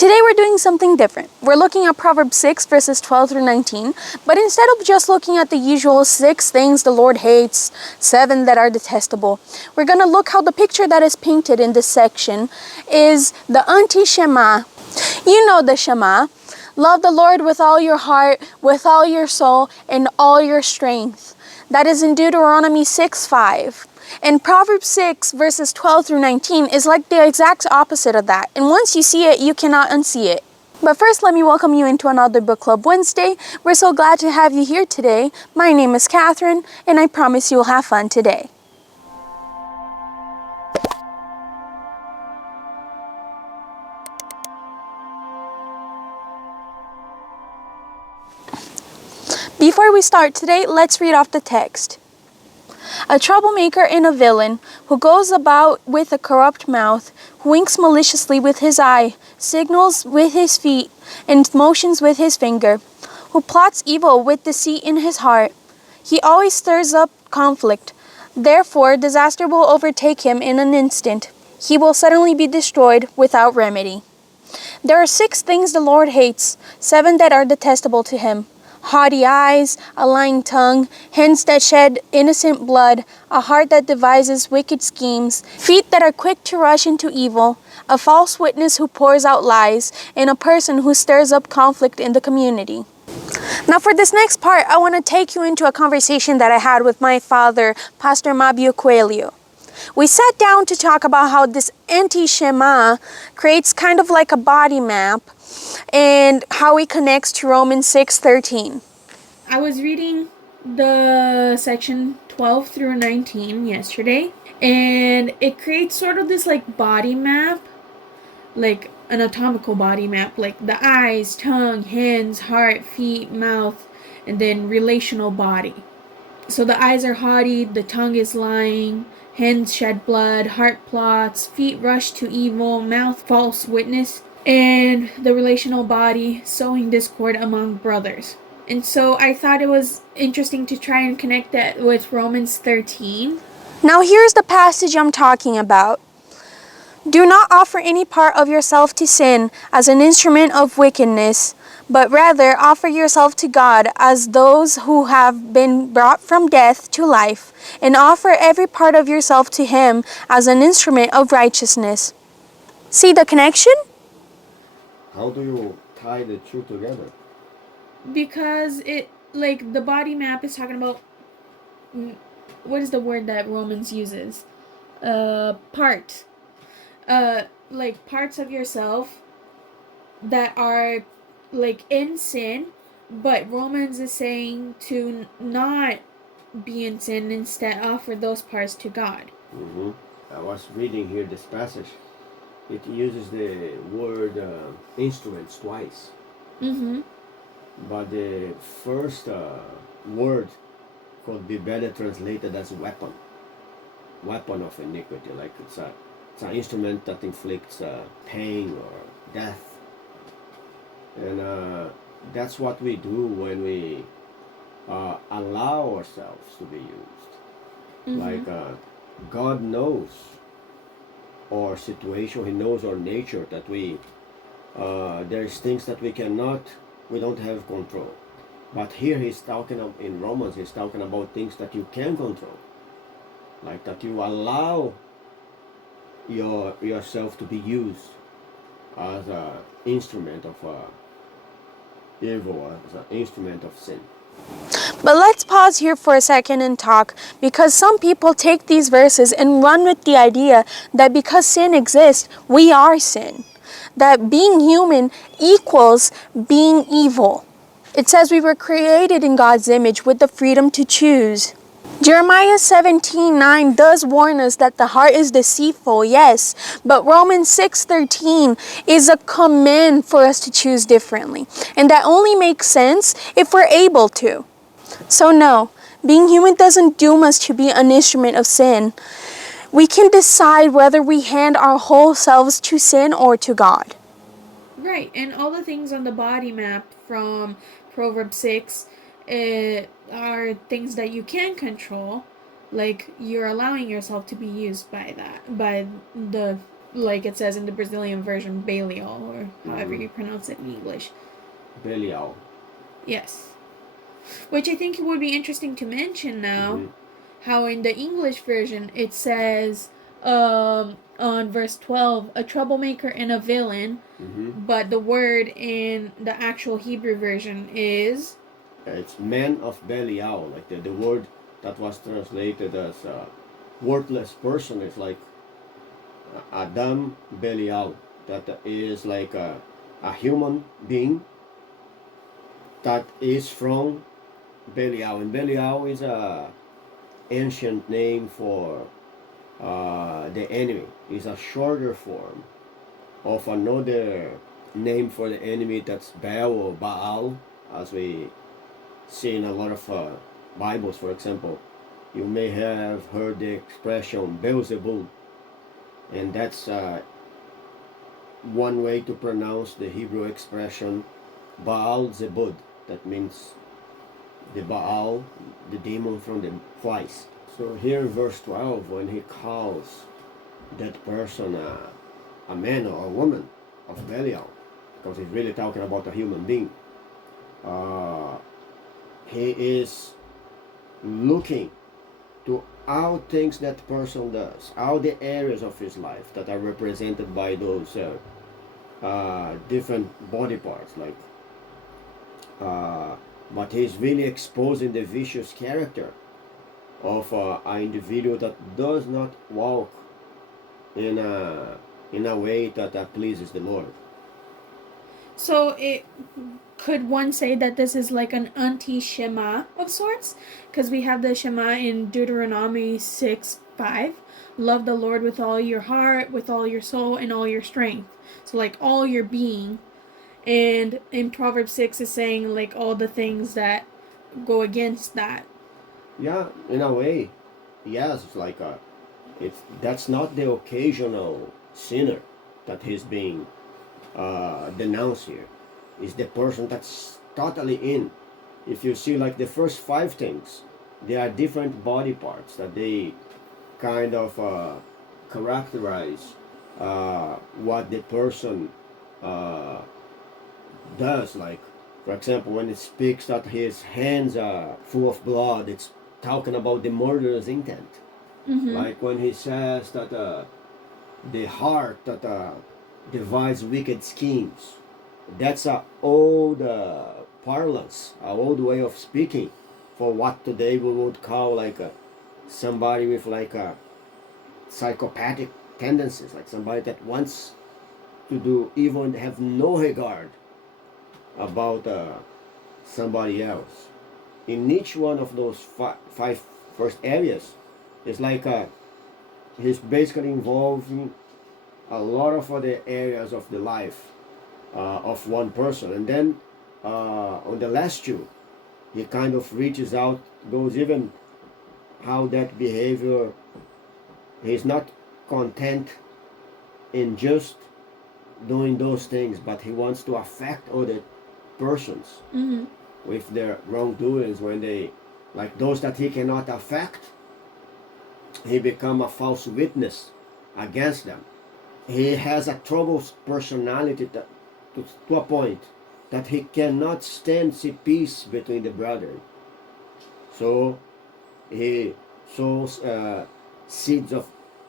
Today we're doing something different. We're looking at Proverbs 6 verses 12 through 19, but instead of just looking at the usual 6 things the Lord hates, 7 that are detestable, we're going to look how the picture that is painted in this section is the Anti-Shema. You know the Shema. Love the Lord with all your heart, with all your soul, and all your strength. That is in Deuteronomy 6:5. And Proverbs 6 verses 12 through 19 is like the exact opposite of that. And once you see it, you cannot unsee it. But first, let me welcome you into another Book Club Wednesday. We're so glad to have you here today. My name is Catherine, and I promise you will have fun today. Before we start today, let's read off the text. A troublemaker and a villain, who goes about with a corrupt mouth, who winks maliciously with his eye, signals with his feet, and motions with his finger, who plots evil with deceit in his heart. He always stirs up conflict. Therefore, disaster will overtake him in an instant. He will suddenly be destroyed without remedy. There are 6 things the Lord hates, 7 that are detestable to him. Haughty eyes, a lying tongue, hands that shed innocent blood, a heart that devises wicked schemes, feet that are quick to rush into evil, a false witness who pours out lies, and a person who stirs up conflict in the community. Now for this next part, I want to take you into a conversation that I had with my father, Pastor Mabio Coelho. We sat down to talk about how this Anti-Shema creates kind of like a body map and how it connects to Romans 6:13. I was reading the section 12 through 19 yesterday, and it creates sort of this like body map, like an anatomical body map, like the eyes, tongue, hands, heart, feet, mouth, and then relational body. So the eyes are haughty, the tongue is lying, hands shed blood, heart plots, feet rush to evil, mouth false witness, and the relational body sowing discord among brothers. And so I thought it was interesting to try and connect that with Romans 13. Now here's the passage I'm talking about. Do not offer any part of yourself to sin as an instrument of wickedness, but rather offer yourself to God as those who have been brought from death to life, and offer every part of yourself to Him as an instrument of righteousness. See the connection? How do you tie the two together? Because it, like, the body map is talking about, what is the word that Romans uses? Part. Like parts of yourself that are like in sin, but Romans is saying to not be in sin, instead offer those parts to God. I was reading here this passage. It uses the word instruments twice. But the first word could be better translated as weapon. Weapon of iniquity, like it's an instrument that inflicts pain or death. And that's what we do when we allow ourselves to be used. Like God knows our situation, He knows our nature, that there's things that we don't have control. But here in Romans, he's talking about things that you can control. Like that you allow yourself to be used as an instrument of evil, as an instrument of sin. But let's pause here for a second and talk, because some people take these verses and run with the idea that because sin exists, we are sin. That being human equals being evil. It says we were created in God's image with the freedom to choose. Jeremiah 17:9 does warn us that the heart is deceitful, yes, but Romans 6:13 is a command for us to choose differently, and that only makes sense if we're able to. So no, being human doesn't doom us to be an instrument of sin. We can decide whether we hand our whole selves to sin or to God. Right, and all the things on the body map from Proverbs 6 are things that you can control, like you're allowing yourself to be used by the like it says in the Brazilian version, Belial, or however you pronounce it in English. Belial. Yes. Which I think would be interesting to mention now, Mm-hmm. how in the English version it says on verse 12, a troublemaker and a villain, Mm-hmm. but the word in the actual Hebrew version is... It's man of Belial, like the word that was translated as worthless person is like Adam Belial. That is like a human being that is from Belial. And Belial is a ancient name for the enemy. It's a shorter form of another name for the enemy that's Baal or Baal, as we see in a lot of Bibles, for example. You may have heard the expression Beelzebub, and that's one way to pronounce the Hebrew expression Baal Zebud. That means the Baal, the demon from the flies. So here in verse 12, when he calls that person a man or a woman of Belial, because he's really talking about a human being, he is looking to all things that person does, all the areas of his life that are represented by those different body parts, like but he's really exposing the vicious character of an individual that does not walk in a way that pleases the Lord. So it could one say that this is like an anti-Shema of sorts? Because we have the Shema in Deuteronomy 6:5. Love the Lord with all your heart, with all your soul, and all your strength. So like all your being. And in Proverbs 6 is saying like all the things that go against that. Yeah, in a way, yes. It's like it's that's not the occasional sinner that he's being denounced here. It's the person that's totally in. If you see like the first five things, there are different body parts that they kind of characterize what the person uh, does. Like, for example, when it speaks that his hands are full of blood, it's talking about the murderous intent. Mm-hmm. Like when he says that the heart that devises wicked schemes, that's a old parlance, a old way of speaking for what today we would call like somebody with like a psychopathic tendencies, like somebody that wants to do evil and have no regard about somebody else. In each one of those five first areas, it's like he's basically involving a lot of other areas of the life of one person. And then on the last two, he kind of reaches out, goes even how that behavior, he's not content in just doing those things, but he wants to affect other persons Mm-hmm. with their wrongdoings. When they, like those that he cannot affect, he become a false witness against them. He has a troubled personality to a point that he cannot stand see peace between the brethren. So he sows seeds of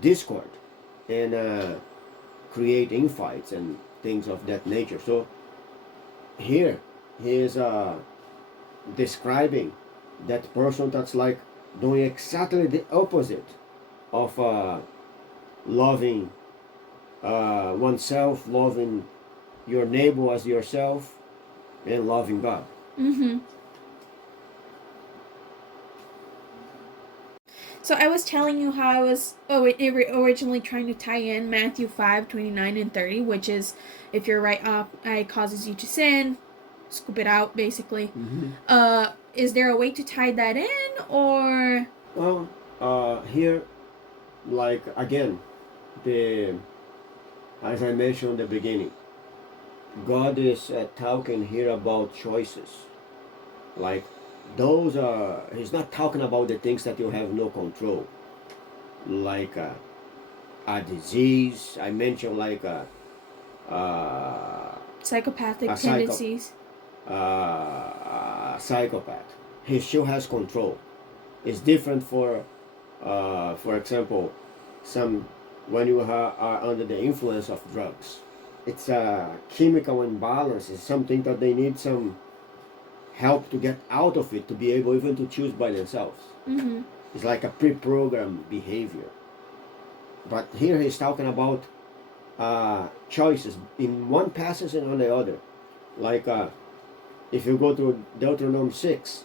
discord and create infights and things of that nature. So here he is describing that person that's like doing exactly the opposite of loving oneself, loving your neighbor as yourself, and loving God. Mm-hmm. So I was telling you how I was originally trying to tie in Matthew 5:29 and 30, which is if your right eye causes you to sin, scoop it out basically. Mm-hmm. Is there a way to tie that in, or... Well, here, like again, the as I mentioned in the beginning, God is talking here about choices. Like those are, He's not talking about the things that you have no control. Like a disease. I mentioned like Psychopathic a tendencies. psychopath. He still has control. It's different for example, some when you are under the influence of drugs. It's a chemical imbalance. It's something that they need some help to get out of it to be able even to choose by themselves. Mm-hmm. It's like a pre-programmed behavior. But here he's talking about choices in one passage and on the other. Like if you go to Deuteronomy 6,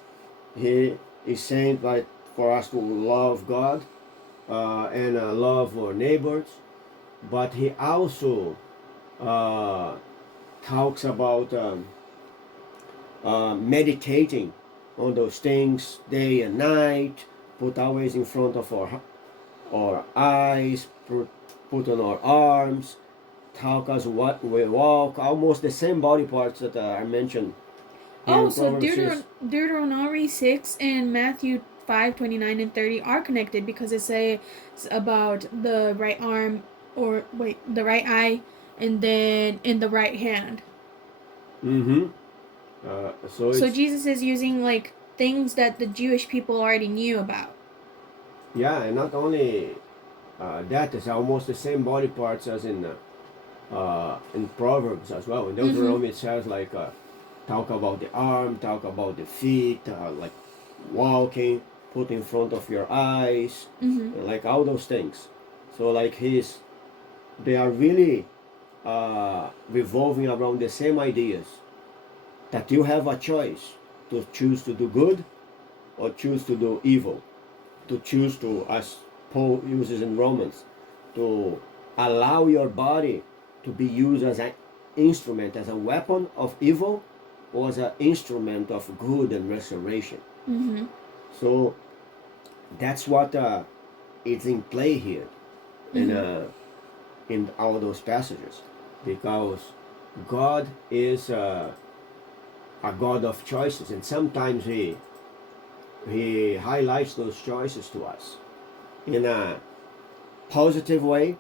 he is saying like for us to love God and love our neighbors, but he also talks about meditating on those things day and night, put always in front of our eyes, put on our arms, talk as what we walk, almost the same body parts that are mentioned here Oh, in so Proverbs 6. Deuteronomy 6 and Matthew 5:29 and 30 are connected because it says about the right arm, or wait, the right eye, and then in the right hand. Mm-hmm. So So it's, Jesus is using like things that the Jewish people already knew about. yeah, and not only that, it's almost the same body parts as in Proverbs as well. In Deuteronomy, it says like talk about the arm, talk about the feet, like walking, put in front of your eyes, like all those things. So like they are really revolving around the same ideas, that you have a choice to choose to do good or choose to do evil, to choose to, as Paul uses in Romans, to allow your body to be used as an instrument, as a weapon of evil, or as an instrument of good and restoration. Mm-hmm. So that's what is in play here in all those passages, because God is a God of choices, and sometimes he highlights those choices to us in a positive way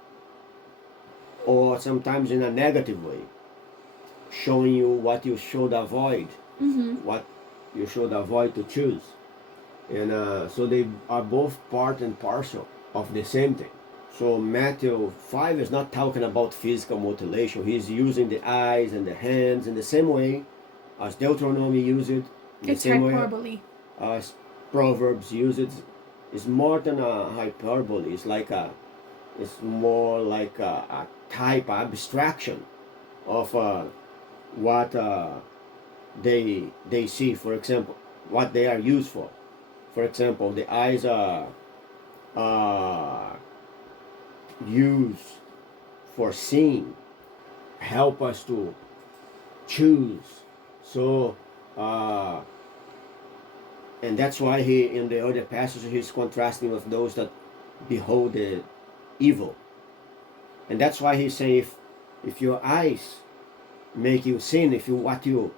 or sometimes in a negative way, showing you what you should avoid, what you should avoid to choose. And so they are both part and parcel of the same thing. So Matthew 5 is not talking about physical mutilation. He's using the eyes and the hands in the same way as Deuteronomy used it, in the It's same hyperbole. way as Proverbs use it. It's more than a hyperbole. It's more like a type of abstraction of what they see. For example, what they are used for. For example, the eyes are used for seeing, help us to choose. So and that's why he in the other passages he's contrasting with those that behold the evil. And that's why he's saying if your eyes make you sin, if you what you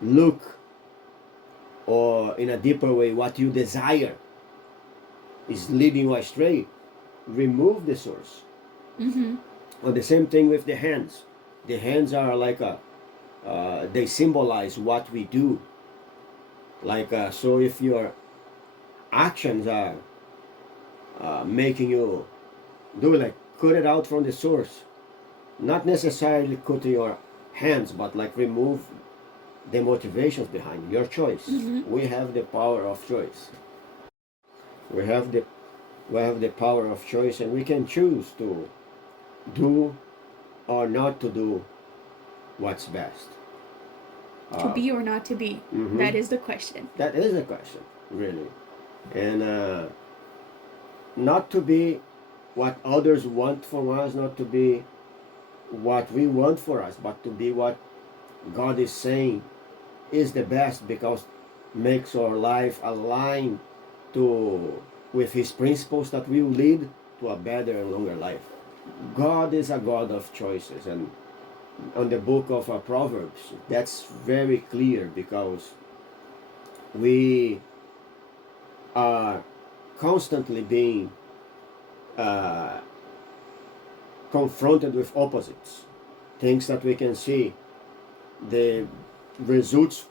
look, or in a deeper way what you desire is leading you astray, remove the source. Or the same thing with the hands. The hands are like they symbolize what we do. Like so if your actions are making you do, like cut it out from the source, not necessarily cut your hands, but like remove the motivations behind your choice. We have the power of choice. We have the power of choice, and we can choose to do or not to do what's best. To be or not to be? That is the question. That is the question, really. And not to be what others want from us, not to be what we want for us, but to be what God is saying is the best, because makes our life align to with his principles that will lead to a better and longer life. God is a God of choices, and on the book of Proverbs that's very clear, because we are constantly being confronted with opposites, things that we can see the results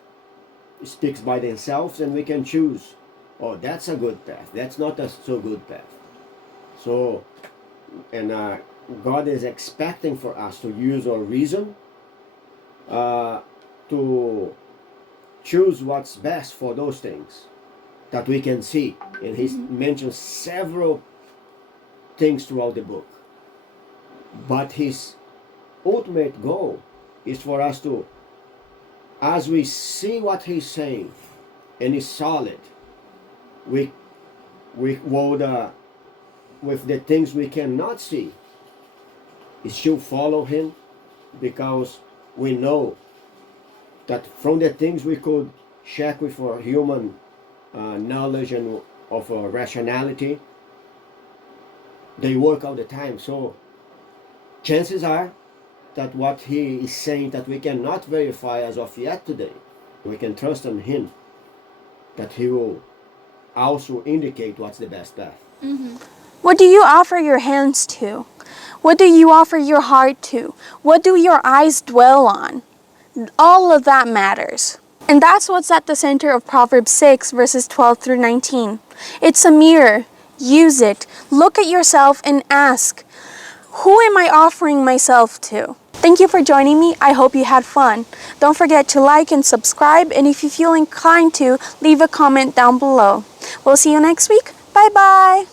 speaks by themselves, and we can choose, oh, that's a good path, that's not a so good path. So, and God is expecting for us to use our reason to choose what's best for those things that we can see. And he mentions several things throughout the book. But his ultimate goal is for us to, as we see what he's saying and is solid, we would, with the things we cannot see, still follow him, because we know that from the things we could check with our human knowledge and of rationality, they work all the time. So chances are that what he is saying that we cannot verify as of yet today, we can trust on him that he will also indicate what's the best path. What do you offer your hands to? What do you offer your heart to? What do your eyes dwell on? All of that matters. And that's what's at the center of Proverbs 6, verses 12 through 19. It's a mirror. Use it. Look at yourself and ask, who am I offering myself to? Thank you for joining me. I hope you had fun. Don't forget to like and subscribe, and if you feel inclined to, leave a comment down below. We'll see you next week. Bye-bye.